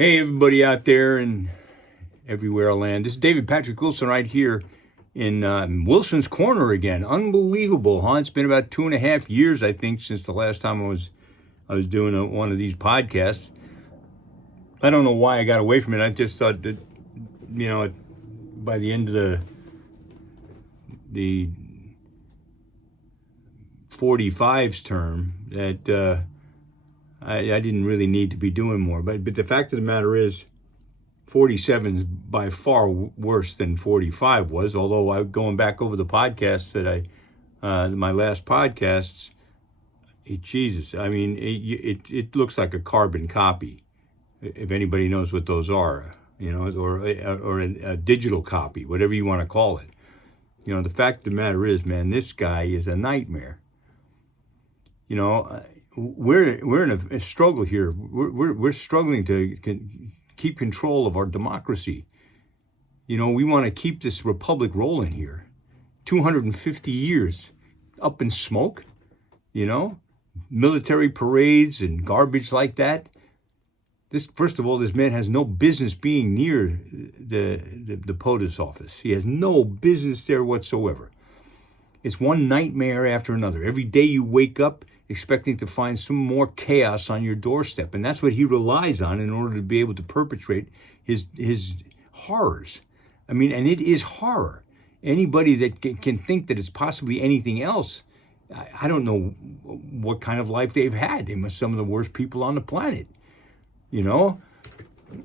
Hey, everybody out there and everywhere land. This is David Patrick Wilson right here in Wilson's Corner again. Unbelievable, huh? It's been about 2.5 years, I think, since the last time I was doing one of these podcasts. I don't know why I got away from it. I just thought that, by the end of the 45's term, that I didn't really need to be doing more. But the fact of the matter is, 47 is by far worse than 45 was. Although going back over the podcasts that my last podcasts, Jesus, I mean, it looks like a carbon copy. If anybody knows what those are, or a digital copy, whatever you want to call it. The fact of the matter is, man, this guy is a nightmare. We're in a struggle here. We're struggling to keep control of our democracy. We want to keep this republic rolling here. 250 years up in smoke, military parades and garbage like that. First of all, this man has no business being near the POTUS office. He has no business there whatsoever. It's one nightmare after another. Every day you wake up expecting to find some more chaos on your doorstep. And that's what he relies on in order to be able to perpetrate his horrors. I mean, and it is horror. Anybody that can think that it's possibly anything else, I don't know what kind of life they've had. They must be some of the worst people on the planet. I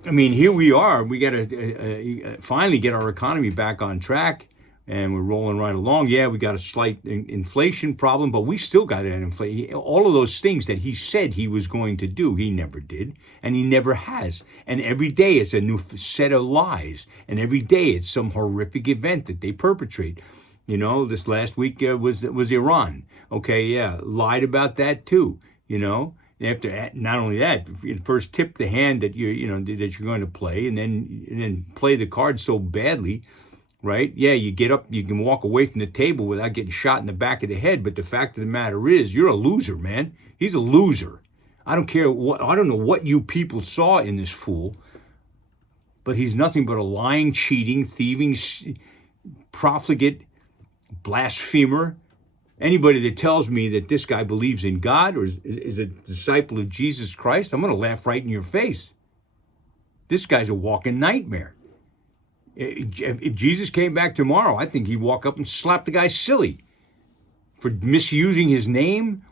mean, here we are. We got to finally get our economy back on track. And we're rolling right along. Yeah, we got a slight inflation problem, but we still got an inflation. All of those things that he said he was going to do, he never did, and he never has. And every day it's a new set of lies, and every day it's some horrific event that they perpetrate. This last week was Iran. Okay, yeah, lied about that too. After not only that, first tip the hand that you're going to play, and then play the card so badly. Right? Yeah, you get up, you can walk away from the table without getting shot in the back of the head. But the fact of the matter is, you're a loser, man. He's a loser. I don't care I don't know what you people saw in this fool, but he's nothing but a lying, cheating, thieving, profligate, blasphemer. Anybody that tells me that this guy believes in God or is a disciple of Jesus Christ, I'm going to laugh right in your face. This guy's a walking nightmare. If Jesus came back tomorrow, I think he'd walk up and slap the guy silly for misusing his name,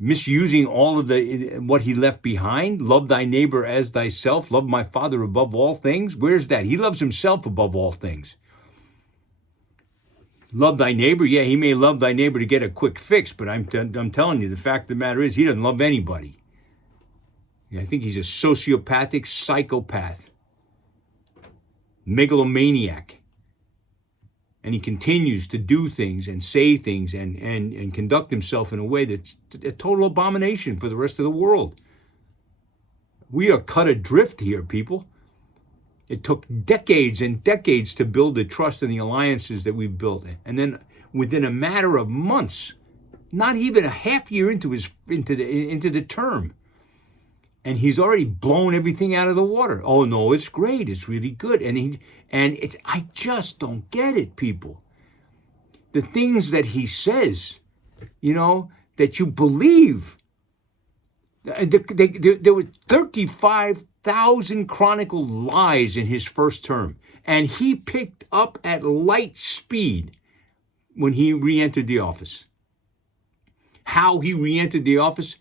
misusing all of what he left behind. Love thy neighbor as thyself. Love my Father above all things. Where's that? He loves himself above all things. Love thy neighbor. Yeah, he may love thy neighbor to get a quick fix, but I'm telling you, the fact of the matter is he doesn't love anybody. I think he's a sociopathic psychopath. Megalomaniac, and he continues to do things and say things and conduct himself in a way that's a total abomination for the rest of the world. We are cut adrift here, people. It took decades and decades to build the trust and the alliances that we've built, and then within a matter of months, not even a half year into the term, and he's already blown everything out of the water. Oh no, it's great. It's really good. I just don't get it, people. The things that he says, that you believe. There were 35,000 chronicled lies in his first term, and he picked up at light speed when he re-entered the office. How he re-entered the office,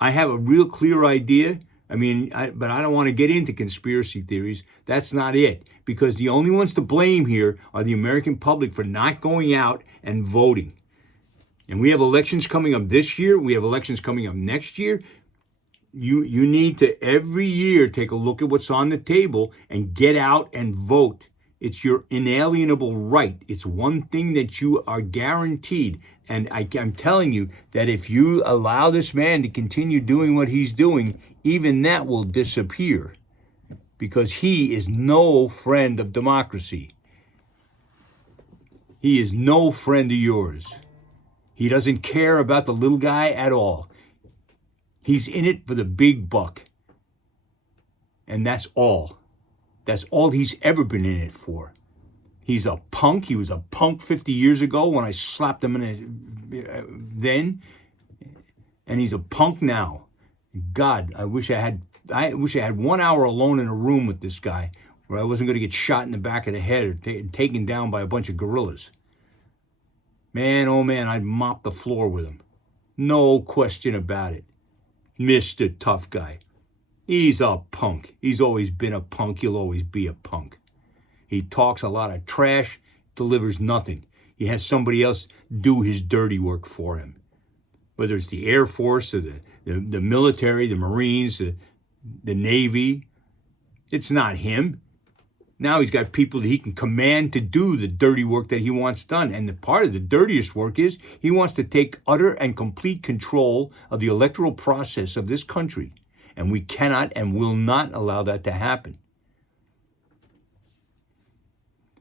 I have a real clear idea. But I don't want to get into conspiracy theories. That's not it. Because the only ones to blame here are the American public for not going out and voting. And we have elections coming up this year. We have elections coming up next year. You need to every year take a look at what's on the table and get out and vote. It's your inalienable right. It's one thing that you are guaranteed. And I'm telling you that if you allow this man to continue doing what he's doing, even that will disappear, because he is no friend of democracy. He is no friend of yours. He doesn't care about the little guy at all. He's in it for the big buck. And that's all. That's all he's ever been in it for. He's a punk. He was a punk 50 years ago when I slapped him then. And he's a punk now. God, I wish I had 1 hour alone in a room with this guy where I wasn't going to get shot in the back of the head or taken down by a bunch of gorillas. Man, oh man, I'd mop the floor with him. No question about it. Mr. Tough Guy. He's a punk. He's always been a punk. He'll always be a punk. He talks a lot of trash, delivers nothing. He has somebody else do his dirty work for him. Whether it's the Air Force or the military, the Marines, the Navy. It's not him. Now he's got people that he can command to do the dirty work that he wants done. And the part of the dirtiest work is he wants to take utter and complete control of the electoral process of this country. And we cannot and will not allow that to happen.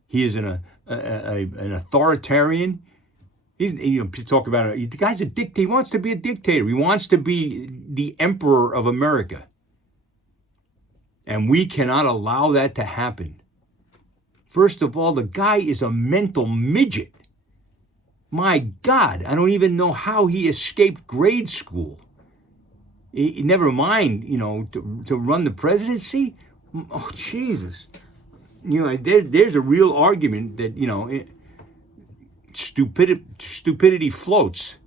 He is an authoritarian. People talk about it. The guy's a dictator. He wants to be a dictator. He wants to be the emperor of America. And we cannot allow that to happen. First of all, the guy is a mental midget. My God, I don't even know how he escaped grade school. Never mind, to run the presidency. Oh, Jesus. There's a real argument that, stupidity floats.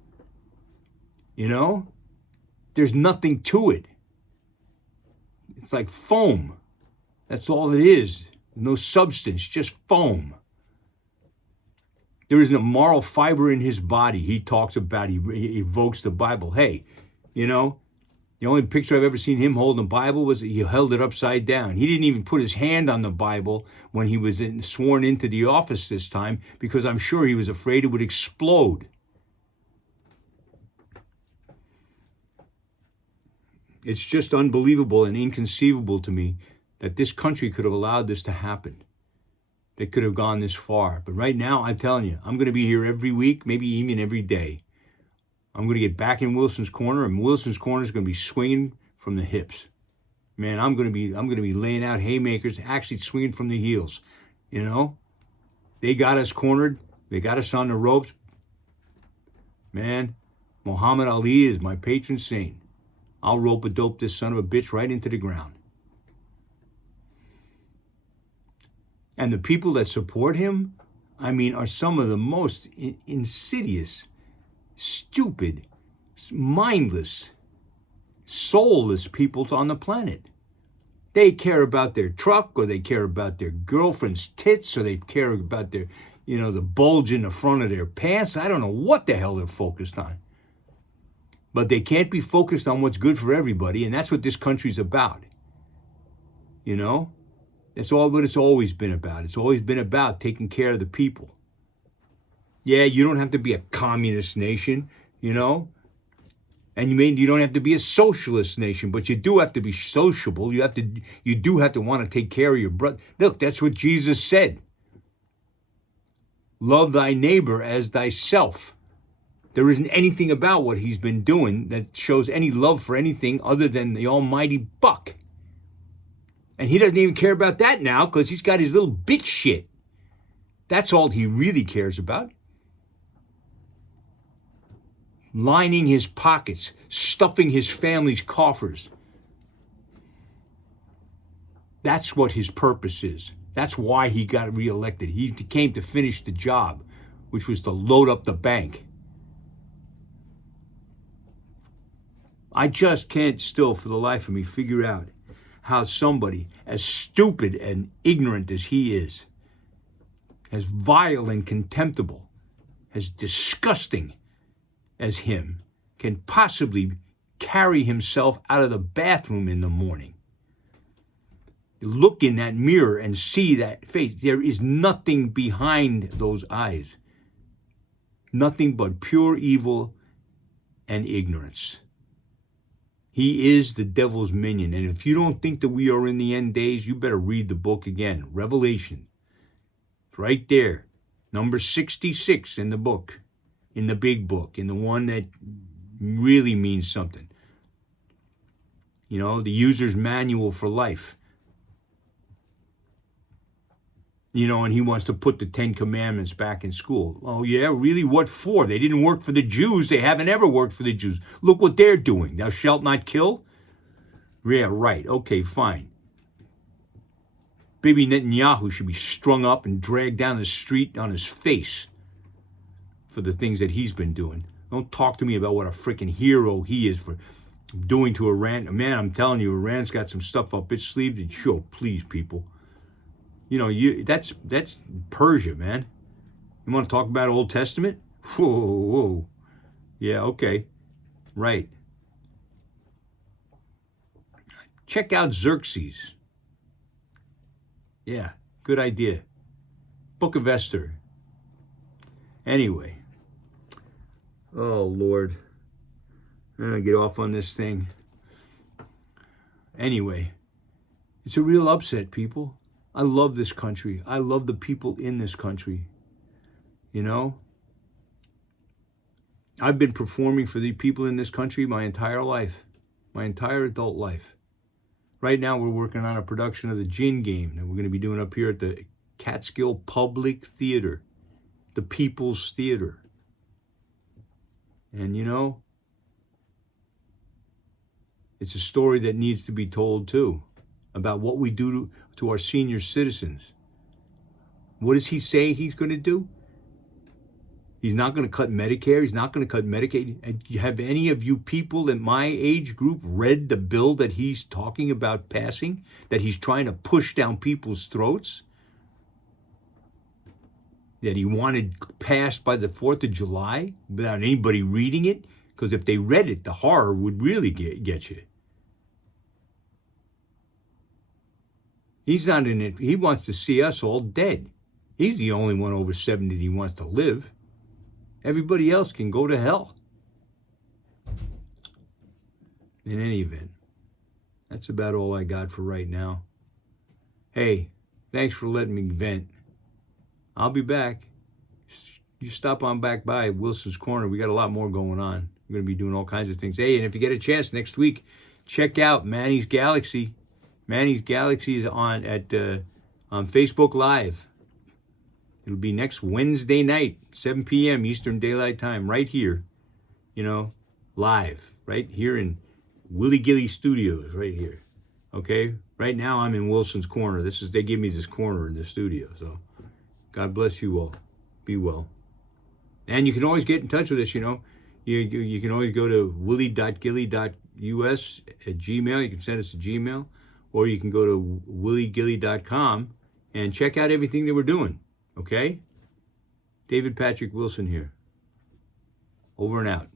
There's nothing to it. It's like foam. That's all it is. No substance, just foam. There isn't a moral fiber in his body. He talks about, he evokes the Bible. Hey, the only picture I've ever seen him holding the Bible was he held it upside down. He didn't even put his hand on the Bible when he was sworn into the office this time because I'm sure he was afraid it would explode. It's just unbelievable and inconceivable to me that this country could have allowed this to happen. They could have gone this far. But right now, I'm telling you, I'm going to be here every week, maybe even every day. I'm going to get back in Wilson's Corner, and Wilson's Corner is going to be swinging from the hips. Man, I'm going to be laying out haymakers, actually swinging from the heels. They got us cornered. They got us on the ropes. Man, Muhammad Ali is my patron saint. I'll rope-a-dope this son of a bitch right into the ground. And the people that support him, are some of the most insidious, stupid, mindless, soulless people on the planet. They care about their truck, or they care about their girlfriend's tits, or they care about their, the bulge in the front of their pants. I don't know what the hell they're focused on. But they can't be focused on what's good for everybody, and that's what this country's about. That's all what it's always been about. It's always been about taking care of the people. Yeah, you don't have to be a communist nation, and you don't have to be a socialist nation, but you do have to be sociable. You do have to want to take care of your brother. Look, that's what Jesus said. Love thy neighbor as thyself. There isn't anything about what he's been doing that shows any love for anything other than the almighty buck. And he doesn't even care about that now because he's got his little bitch shit. That's all he really cares about. Lining his pockets, stuffing his family's coffers. That's what his purpose is. That's why he got reelected. He came to finish the job, which was to load up the bank. I just can't still, for the life of me, figure out how somebody as stupid and ignorant as he is, as vile and contemptible, as disgusting as him, can possibly carry himself out of the bathroom in the morning. Look in that mirror and see that face. There is nothing behind those eyes. Nothing but pure evil and ignorance. He is the devil's minion. And if you don't think that we are in the end days, you better read the book again. Revelation. It's right there. Number 66 in the book. In the big book. In the one that really means something. The user's manual for life. And he wants to put the 10 Commandments back in school. Oh, yeah? Really? What for? They didn't work for the Jews. They haven't ever worked for the Jews. Look what they're doing. Thou shalt not kill? Yeah, right. Okay, fine. Bibi Netanyahu should be strung up and dragged down the street on his face for the things that he's been doing. Don't talk to me about what a freaking hero he is for doing to Iran. Man, I'm telling you, Iran's got some stuff up its sleeve. And sure, please, people. That's Persia, man. You want to talk about Old Testament? Whoa. Yeah, okay. Right. Check out Xerxes. Yeah, good idea. Book of Esther. Anyway. Oh, Lord. I'm going to get off on this thing. Anyway, it's a real upset, people. I love this country. I love the people in this country. I've been performing for the people in this country my entire life, my entire adult life. Right now, we're working on a production of the Gin Game that we're going to be doing up here at the Catskill Public Theater, the People's Theater. And it's a story that needs to be told too, about what we do to our senior citizens. What does he say he's going to do? He's not going to cut Medicare. He's not going to cut Medicaid. Have any of you people in my age group read the bill that he's talking about passing, that he's trying to push down people's throats? That he wanted passed by the 4th of July without anybody reading it? Because if they read it, the horror would really get you. He's not in it. He wants to see us all dead. He's the only one over 70 that he wants to live. Everybody else can go to hell. In any event, that's about all I got for right now. Hey, thanks for letting me vent. I'll be back. You stop on back by Wilson's Corner. We got a lot more going on. We're going to be doing all kinds of things. Hey, and if you get a chance next week, check out Manny's Galaxy. Manny's Galaxy is on Facebook Live. It'll be next Wednesday night, 7 p.m. Eastern Daylight Time, right here, live, right here in Willie Gilly Studios, right here. Okay? Right now I'm in Wilson's Corner. They give me this corner in the studio. So God bless you all. Be well. And you can always get in touch with us, You can always go to willie.gilly.us at Gmail. You can send us a Gmail. Or you can go to williegilly.com and check out everything that we're doing. Okay? David Patrick Wilson here. Over and out.